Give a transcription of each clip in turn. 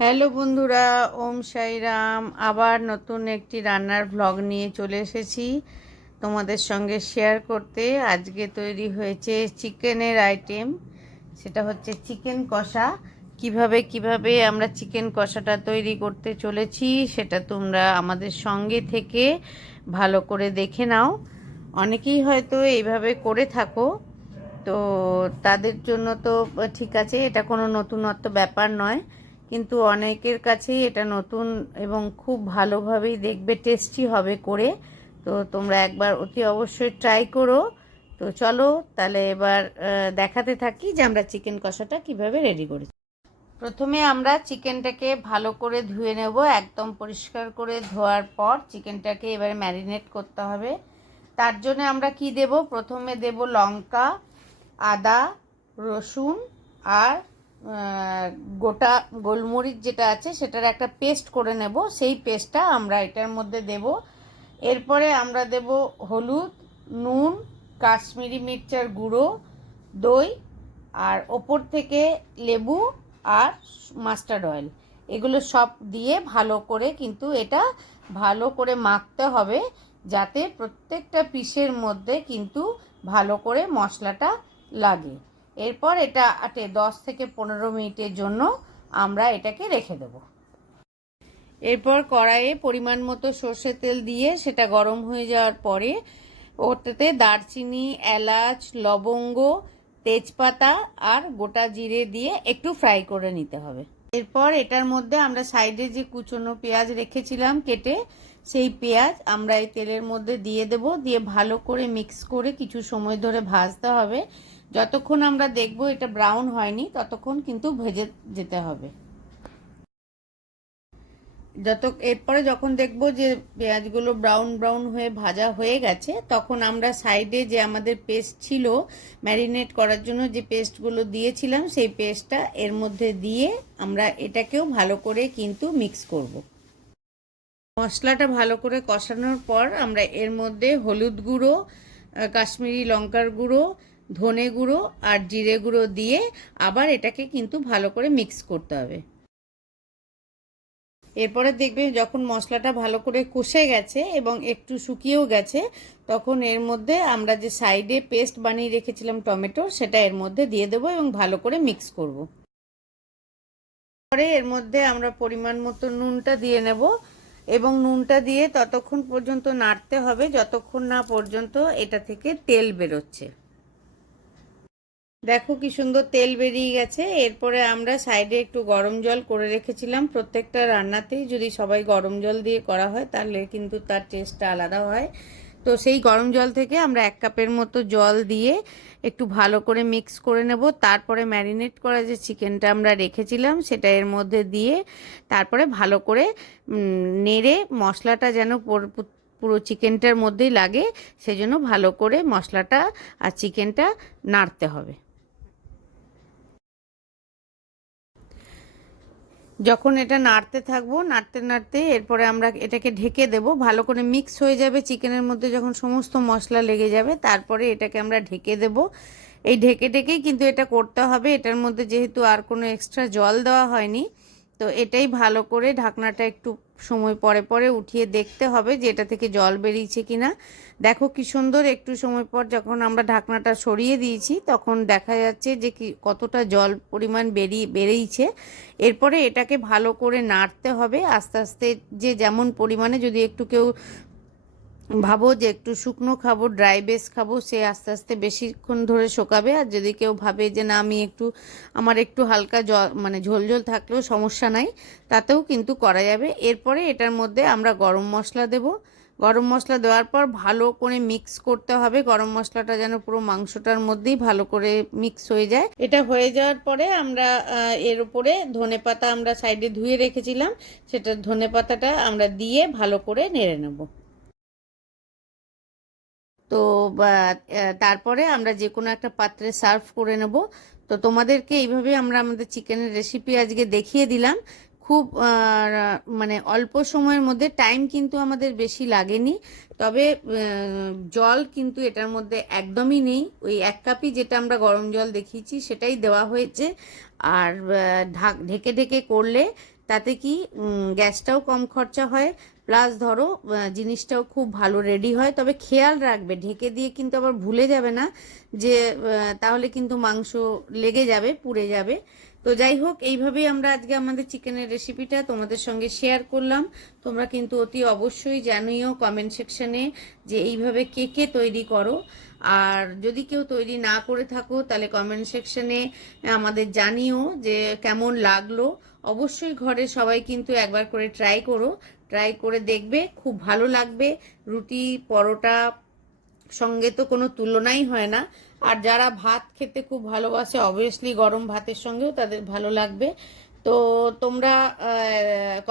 Hello বন্ধুরা, ওম সাইরাম। আবার নতুন একটি রান্নার ব্লগ নিয়ে চলে এসেছি তোমাদের সঙ্গে শেয়ার করতে। আজকে তৈরি হয়েছে চিকেনের আইটেম, সেটা হচ্ছে চিকেন কষা। কিভাবে আমরা চিকেন কষাটা তৈরি করতে চলেছি সেটা তোমরা আমাদের সঙ্গে থেকে ভালো করে দেখে নাও। অনেকেই হয়তো এইভাবে করে থাকো, তো তাদের জন্য তো ঠিক আছে, এটা কোনো নতুনত্ব ব্যাপার নয়, কিন্তু অনেকের কাছেই এটা নতুন এবং খুব ভালোভাবেই দেখবে টেস্টি হবে করে। তো তোমরা একবার অতি অবশ্যই ট্রাই করো। তো চলো তাহলে এবার দেখাতে থাকি যে আমরা চিকেন কষাটা কিভাবে রেডি করি। প্রথমে আমরা চিকেনটাকে ভালো করে ধুয়ে নেব। একদম পরিষ্কার করে ধোয়ার পর চিকেনটাকে এবারে ম্যারিনেট করতে হবে। তার জন্য আমরা কি দেব, প্রথমে দেব লঙ্কা, আদা, রসুন আর গোটা গোলমরিচ যেটা আছে সেটার একটা পেস্ট করে নেব। সেই পেস্টটা আমরা এটার মধ্যে দেব। এরপরে আমরা দেব হলুদ, নুন, কাশ্মীরি মির্চার গুঁড়ো, দই আর ওপর থেকে লেবু আর মাস্টার্ড অয়েল। এগুলো সব দিয়ে ভালো করে কিন্তু এটা ভালো করে মাখতে হবে, যাতে প্রত্যেকটা পিসের মধ্যে কিন্তু ভালো করে মশলাটা লাগে। এরপর এটা 10 থেকে 15 মিনিটের জন্য আমরা এটাকে রেখে দেব। এরপর কড়াইয়ে পরিমাণ মতো সর্ষের তেল দিয়ে সেটা গরম হয়ে যাওয়ার পরে ওটাতে দারচিনি, এলাচ, লবঙ্গ, তেজপাতা আর গোটা জিরে দিয়ে একটু ফ্রাই করে নিতে হবে। এরপর এটার মধ্যে আমরা সাইডে যে কুচনো পেঁয়াজ রেখেছিলাম কেটে, সেই পেঁয়াজ আমরা এই তেলের মধ্যে দিয়ে দেব। দিয়ে ভালো করে মিক্স করে কিছু সময় ধরে ভাজতে হবে। যতক্ষণ আমরা দেখব এটা ব্রাউন হয়নি ততক্ষণ কিন্তু ভেজে যেতে হবে। এরপরে যখন দেখব যে পেঁয়াজগুলো ব্রাউন ব্রাউন হয়ে ভাজা হয়ে গেছে, তখন আমরা সাইডে যে আমাদের পেস্ট ছিল ম্যারিনেট করার জন্য, যে পেস্টগুলো দিয়েছিলাম সেই পেস্টটা এর মধ্যে দিয়ে আমরা এটাকেও ভালো করে কিন্তু মিক্স করব। মশলাটা ভালো করে কষানোর পর আমরা এর মধ্যে হলুদ গুঁড়ো, কাশ্মীরি লঙ্কার গুঁড়ো, ধনে গুঁড়ো আর জিরে গুঁড়ো দিয়ে আবার এটাকে কিন্তু ভালো করে মিক্স করতে হবে। এরপরে দেখবে যখন মশলাটা ভালো করে কষে গেছে এবং একটু শুকিয়েও গেছে, তখন এর মধ্যে আমরা যে সাইডে পেস্ট বানিয়ে রেখেছিলাম টমেটোর, সেটা এর মধ্যে দিয়ে দেবো এবং ভালো করে মিক্স করব। পরে এর মধ্যে আমরা পরিমাণ মতো নুনটা দিয়ে নেব এবং নুনটা দিয়ে ততক্ষণ পর্যন্ত নাড়তে হবে যতক্ষণ না পর্যন্ত এটা থেকে তেল বেরোচ্ছে। দেখো কি সুন্দর তেল বেরিয়ে গেছে। এরপরে আমরা সাইডে একটু গরম জল করে রেখেছিলাম। প্রত্যেকটা রান্নাতেই যদি সবাই গরম জল দিয়ে করা হয় তাহলে কিন্তু তার টেস্টটা আলাদা হয়। তো সেই গরম জল থেকে আমরা 1 কাপের মতো জল দিয়ে একটু ভালো করে মিক্স করে নেব। তারপরে ম্যারিনেট করা যে চিকেনটা আমরা রেখেছিলাম সেটা এর মধ্যে দিয়ে তারপরে ভালো করে নেড়ে মশলাটা যেন পুরো চিকেনটার মধ্যেই লাগে, সেজন্য ভালো করে মশলাটা আর চিকেনটা নাড়তে হবে। যখন এটা নাড়তে থাকবো, নাড়তে নাড়তে এরপরে আমরা এটাকে ঢেকে দেব। ভালো করে মিক্স হয়ে যাবে চিকেনের মধ্যে, যখন সমস্ত মশলা লেগে যাবে তারপরে এটাকে আমরা ঢেকে দেব। এই ঢেকে ঢেকেই কিন্তু এটা করতে হবে। এটার মধ্যে যেহেতু আর কোনো এক্সট্রা জল দেওয়া হয়নি, তো এটাই ভালো করে ঢাকনাটা একটু সময় পরে পরে উঠিয়ে দেখতে হবে যে এটা থেকে জল বেরিয়েছে কিনা। দেখো কি সুন্দর, একটু সময় পর যখন আমরা ঢাকনাটা সরিয়ে দিয়েছি তখন দেখা যাচ্ছে যে কতটা জল পরিমাণ বেরিয়েছে। এরপরে এটাকে ভালো করে নাড়তে হবে আস্তে আস্তে। যে যেমন পরিমাণে, যদি একটু কেউ ভাবো যে একটু শুকনো খাবো, ড্রাই বেস খাবো, সে আস্তে আস্তে বেশিক্ষণ ধরে শোকাবে। আর যদি কেউ ভাবে যে না আমি আমার একটু হালকা জল মানে ঝোল ঝোল থাকলেও সমস্যা নাই, তাতেও কিন্তু করা যাবে। এরপরে এটার মধ্যে আমরা গরম মশলা দেব। গরম মশলা দেওয়ার পর ভালো করে মিক্স করতে হবে। গরম মশলাটা যেন পুরো মাংসটার মধ্যেই ভালো করে মিক্স হয়ে যায়। এটা হয়ে যাওয়ার পরে আমরা এর উপরে ধনেপাতা আমরা সাইডে ধুয়ে রেখেছিলাম, সেটা ধনেপাতাটা আমরা দিয়ে ভালো করে নেড়ে নেব। তো তারপরে আমরা যে কোনো একটা পাত্রে সার্ভ করে নেব। তো তোমাদেরকে এইভাবে আমরা আমাদের চিকেনের রেসিপি আজকে দেখিয়ে দিলাম। খুব মানে অল্প সময়ের মধ্যে, টাইম কিন্তু আমাদের বেশি লাগেনি। তবে জল কিন্তু এটার মধ্যে একদমই নেই। ওই 1 কাপই যেটা আমরা গরম জল দেখিয়েছি সেটাই দেওয়া হয়েছে। আর ঢেকে ঢেকে করলে তাতে কি গ্যাসটাও কম খরচা হয়, প্লাস ধরো জিনিসটাও খুব ভালো রেডি হয়। তবে খেয়াল রাখবে, ঢেকে দিয়ে কিন্তু আবার ভুলে যাবে না যে তাহলে কিন্তু মাংস লেগে যাবে, পুড়ে যাবে। তো যাই হোক, এইভাবেই আমরা আজকে আমাদের চিকেনের রেসিপিটা তোমাদের সঙ্গে শেয়ার করলাম। তোমরা কিন্তু অতি অবশ্যই জানিও কমেন্ট সেকশনে যে এইভাবে কে কে তৈরি করো। আর যদি কেউ তৈরি না করে থাকো তাহলে কমেন্ট সেকশনে আমাদের জানিও যে কেমন লাগলো। অবশ্যই ঘরে সবাই কিন্তু একবার করে ট্রাই করো, ট্রাই করে দেখবে, খুব ভালো লাগবে। রুটি পরোটা সঙ্গে তো কোনো তুলনাই হয় না। আর যারা ভাত খেতে খুব ভালোবাসে, অবভিয়াসলি গরম ভাতের সঙ্গেও তাদের ভালো লাগবে। তো তোমরা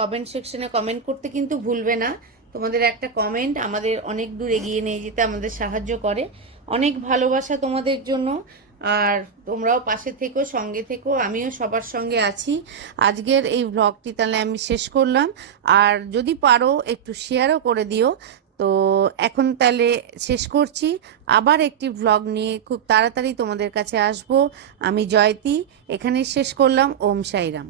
কমেন্ট সেকশনে কমেন্ট করতে কিন্তু ভুলবে না। তোমাদের একটা কমেন্ট আমাদের অনেক দূর এগিয়ে নিয়ে যেতে আমাদের সাহায্য করে। অনেক ভালোবাসা তোমাদের জন্য। আর তোমরাও পাশে থেকো, সঙ্গে থেকো, আমিও সবার সঙ্গে আছি। আজকের এই ব্লগটি তাহলে আমি শেষ করলাম। আর যদি পারো একটু শেয়ারও করে দিও। তো এখন তাহলে শেষ করছি। আবার একটি ভ্লগ নিয়ে খুব তাড়াতাড়ি তোমাদের কাছে আসবো। আমি জয়তী, এখানেই শেষ করলাম। ওম সাইরাম।